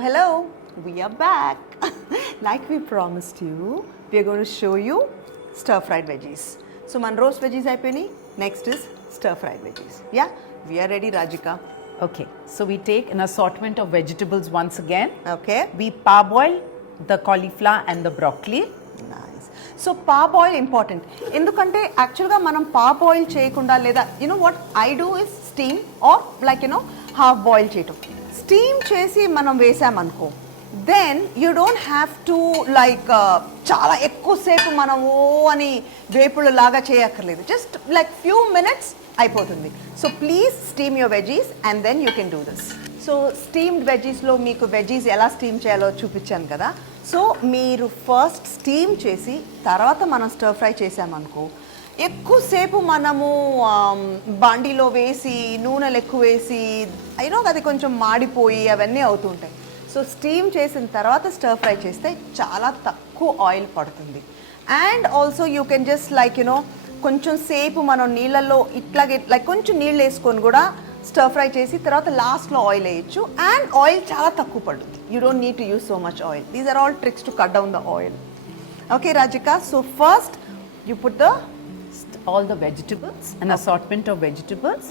Hello, we are back. Like we promised you, we are going to show you stir-fried veggies. So, man roast veggies ayipeni. Next is stir-fried veggies. Yeah, we are ready, Rajika. Okay, so we take an assortment of vegetables once again. Okay. We parboil the cauliflower and the broccoli. Nice. So, parboil important. Endukante actually ga manam parboil cheyakunda leda, you know what I do is steam or like half boil cheyatam. Steam చేసి మనం వేసామనుకో then you don't have to like చాలా ఎక్కువసేపు మనము అని వేపుడు లాగా చేయక్కర్లేదు. జస్ట్ లైక్ ఫ్యూ మినిట్స్ అయిపోతుంది. So please steam your veggies and then you can do this. So steamed వెజీస్లో మీకు వెజీస్ ఎలా స్టీమ్ చేయాలో చూపించాను కదా. సో మీరు ఫస్ట్ స్టీమ్ చేసి తర్వాత మనం స్టర్ ఫ్రై చేసామనుకో ఎక్కువసేపు మనము బాండీలో వేసి నూనెలు ఎక్కువ వేసి అయినో అది కొంచెం మాడిపోయి అవన్నీ అవుతుంటాయి. సో స్టీమ్ చేసిన తర్వాత స్టర్ ఫ్రై చేస్తే చాలా తక్కువ ఆయిల్ పడుతుంది. And also you can just like కొంచెం సేపు మనం నీళ్ళల్లో ఇట్లాగే లైక్ కొంచెం నీళ్ళు వేసుకొని కూడా స్టర్ ఫ్రై చేసి తర్వాత లాస్ట్లో ఆయిల్ వేయచ్చు. అండ్ ఆయిల్ చాలా తక్కువ పడుతుంది. You don't need to use so much oil. These are all tricks to cut down the oil. Okay Rajika, so first you put all the vegetables, an assortment of vegetables.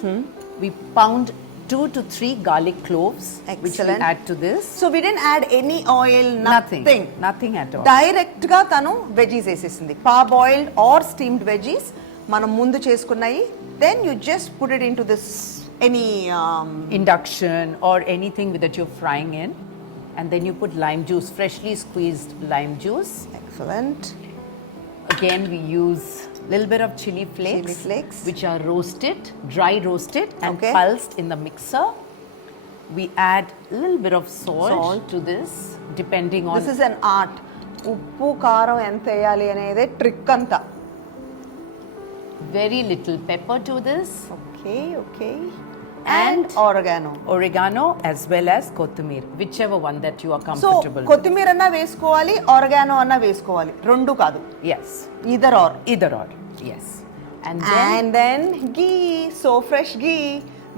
We pound 2 to 3 garlic cloves. Excellent. Which we add to this. So we didn't add any oil, nothing at all. Direct ga tanu veggies వేసేసింది. Parboiled or steamed veggies మనం ముందు చేసుకున్నాయి. Then you just put it into this any induction or anything that you're frying in, and then you put lime juice, freshly squeezed lime juice. Excellent. Again we use little bit of chili flakes, which are roasted, dry roasted and pulsed in the mixer. We add a little bit of salt to this, depending on. This is an art. Uppu karam enta veyali anede trick anta. Very little pepper to this. Okay. And oregano as well as kothmir, whichever one that you are comfortable with. So kothmir anna vesukovali, oregano anna vesukovali, rendu kaadu. Yes, either or. Yes. And then ghee, so fresh ghee,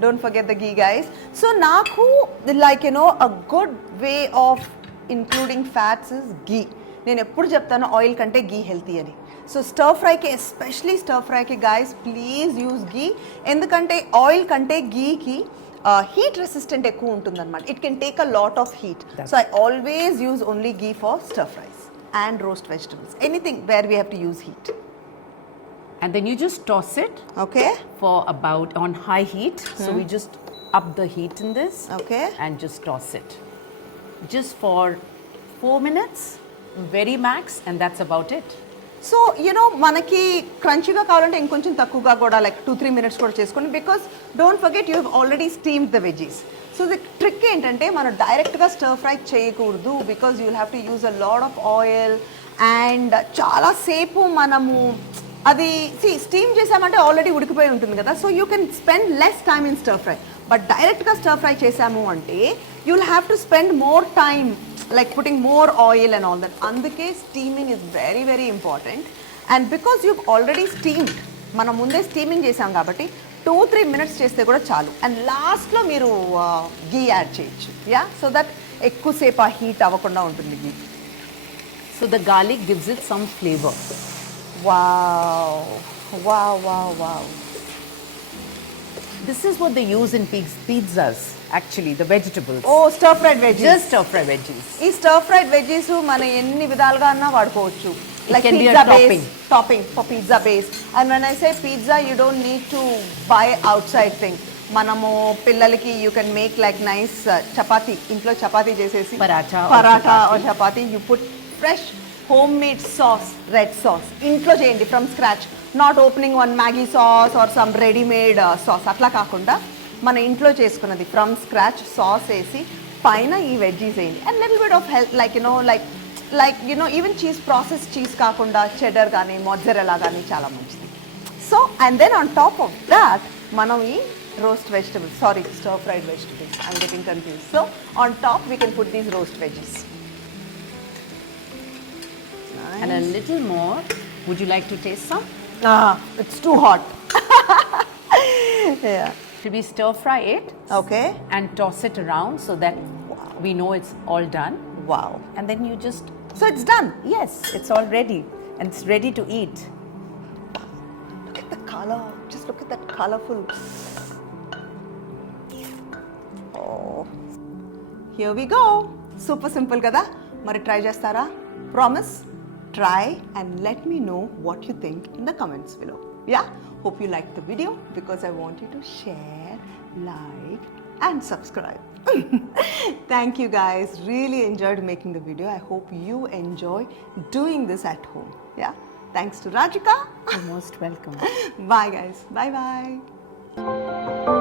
don't forget the ghee guys. So naku like a good way of including fats is ghee. నేను ఎప్పుడు చెప్తాను ఆయిల్ కంటే ఘీ హెల్తీ అని. సో స్టర్ ఫ్రైకి ఎస్పెషలీ స్టర్ ఫ్రైకి guys please use ఘీ. ఎందుకంటే ఆయిల్ కంటే ఘీకి హీట్ రెసిస్టెంట్ ఎక్కువ ఉంటుందన్నమాట. It can take a lot of heat. So I always use only ghee for stir fries and roast vegetables, anything where we have to use heat. And then you just toss it for about on high heat. So we just up the heat in this and just toss it just for 4 minutes, very max, and that's about it. So మనకి క్రంచీగా కావాలంటే ఇంకొంచెం తక్కువగా కూడా లైక్ 2-3 minutes కూడా చేసుకోండి. Because don't forget you have already steamed the veggies. So the trick ఏంటంటే మనం డైరెక్ట్గా స్టర్ ఫ్రై చేయకూడదు. Because you have to use a lot of oil and చాలాసేపు మనము అది స్టీమ్ చేసామంటే ఆల్రెడీ ఉడికిపోయి ఉంటుంది కదా. So you can spend less time in stir fry. But డైరెక్ట్గా స్టర్ ఫ్రై చేసాము అంటే you will have to spend more time like putting more oil and all that. అందుకే steaming is very very important. And because you've already steamed, మనం ముందే స్టీమింగ్ చేసాం కాబట్టి 2-3 minutes చేస్తే కూడా చాలు. అండ్ లాస్ట్లో మీరు ఘీ యాడ్ చేయొచ్చు. యా, సో దట్ ఎక్కువసేపు ఆ హీట్ అవ్వకుండా ఉంటుంది ఘీ. So the garlic gives it some flavor. Wow. This is what they use in pizzas. Actually, the vegetables. Oh, stir fried veggies. Just stir fried veggies. ఈ stir fried veggies మన ఎన్ని విధాలుగా అన్నా వాడుకోవచ్చు. Like can pizza be a topping for pizza base. And when I say pizza, you don't need to buy outside thing. మనము పిల్లలకి you can make like nice chapati. ఇంట్లో చపాతీ చేసేసి paratha or chapati. You put fresh homemade sauce, red sauce. ఇంట్లో చేయండి from scratch. Not opening one Maggi sauce or some ready-made sauce. అట్లా కాకుండా మన ఇంట్లో చేసుకున్నది ఫ్రమ్ స్క్రాచ్ సాస్ వేసి పైన ఈ వెజ్జీస్ వేయండి. And little bit of health like even cheese process cheese కాకుండా చెడర్ కానీ మొజ్జరెలా కానీ చాలా మంచిది. So and then on top of that మనం ఈ roast vegetables, sorry stir fried vegetables, I'm getting confuse. So on top we can put these roast veggies. Nice. And a little more. Would you like to taste some? It's too hot. Yeah. Should we stir fry it? Okay. And toss it around so that we know it's all done. Wow. And then you just, So it's done. yes, it's all ready. And it's ready to eat. Look at the color. Just look at that colorful. Oh. Here we go. Super simple kada. Mari try chestara? Promise? Try and let me know what you think in the comments below. Yeah? Hope you liked the video because I want you to share, like and subscribe. Thank you guys. Really enjoyed making the video. I hope you enjoy doing this at home. Yeah? Thanks to Rajika. You're most welcome. Bye guys. Bye bye.